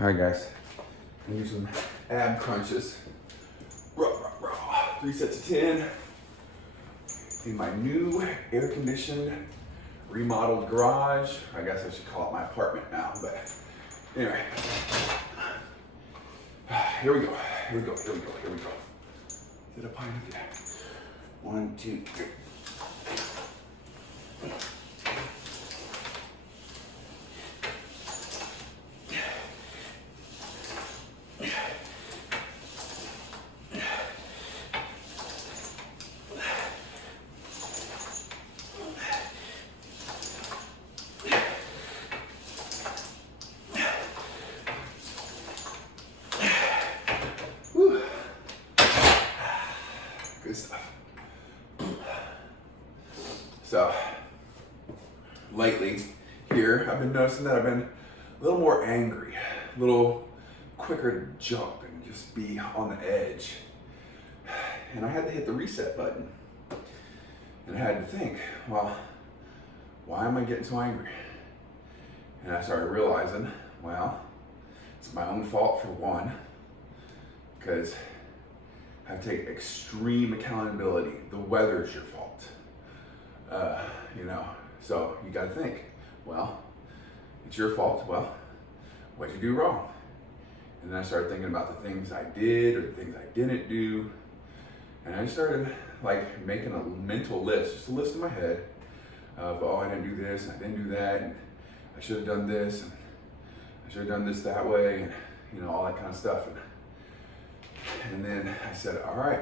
All right, guys. I'm gonna do some ab crunches. 3 sets of 10 in my new air-conditioned, remodeled garage. I guess I should call it my apartment now, but anyway. Here we go. Is it up high enough? Yeah. 1, 2, 3. Good stuff. So, lately here, I've been noticing that I've been a little more angry, a little quicker to jump and just be on the edge. And I had to hit the reset button. And I had to think, well, why am I getting so angry? And I started realizing, well, it's my own fault for one, because I have to take extreme accountability. The weather's your fault. So you gotta think, well, it's your fault. Well, what'd you do wrong? And then I started thinking about the things I did or the things I didn't do. And I started like making a mental list, just a list in my head of, oh, I didn't do this, and I didn't do that, and I should have done this, and I should have done this that way, and all that kind of stuff. And then I said, all right,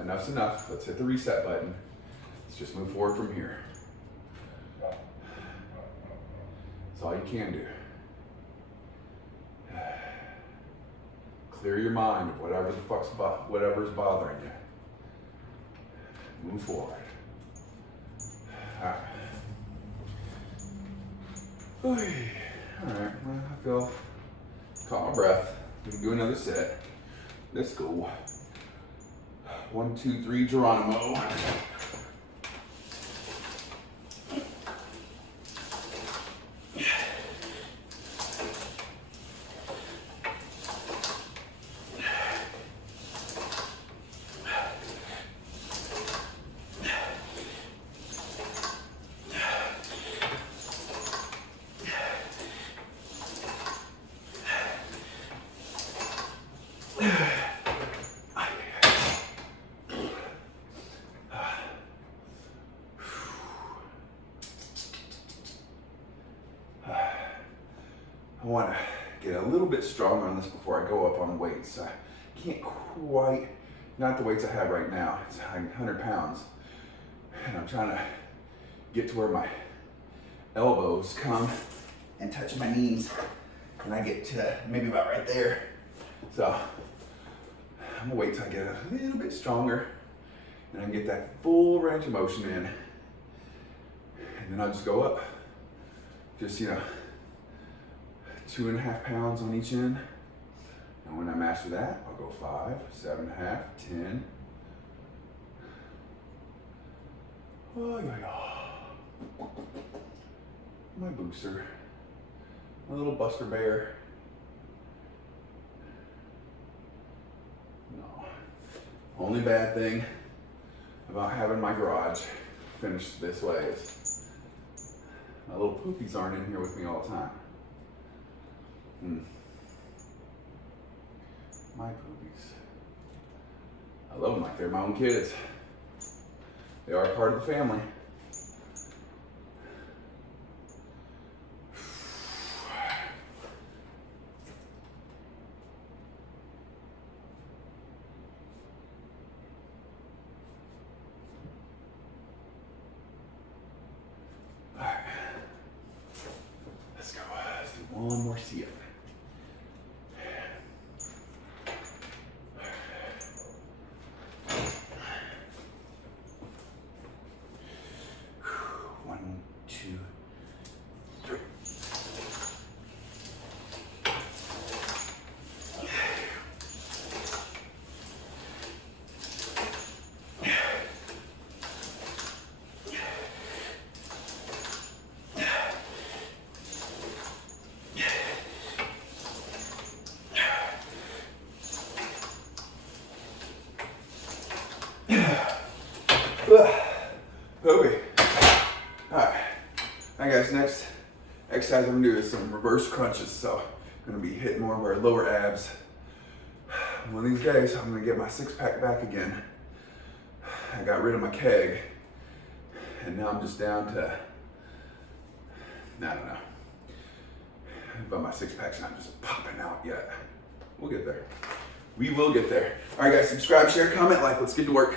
enough's enough. Let's hit the reset button. Let's just move forward from here. That's all you can do. Clear your mind of whatever's bothering you. Move forward. All right. All right. Well, I feel. Caught my breath. We can do another set. Let's go. 1, 2, 3, Geronimo. I want to get a little bit stronger on this before I go up on weights. I can't quite, not the weights I have right now. It's 100 pounds. And I'm trying to get to where my elbows come and touch my knees. And I get to maybe about right there. So I'm gonna wait till I get a little bit stronger and I can get that full range of motion in. And then I'll just go up. Just, 2.5 pounds on each end. And when I master that, I'll go 5, 7.5, 10. Oh, yeah. My booster. My little Buster Bear. No. Only bad thing about having my garage finished this way is my little poopies aren't in here with me all the time. My poopies. I love them like they're my own kids. They are part of the family. All right. Let's go. Let's do one more sit. Okay. Alright. Alright guys, next exercise I'm gonna do is some reverse crunches. So I'm gonna be hitting more of our lower abs. One of these days, I'm gonna get my six-pack back again. I got rid of my keg, and now I'm just down to, I don't know. But my six-pack's not just popping out yet. We'll get there. We will get there. All right, guys, subscribe, share, comment, like. Let's get to work.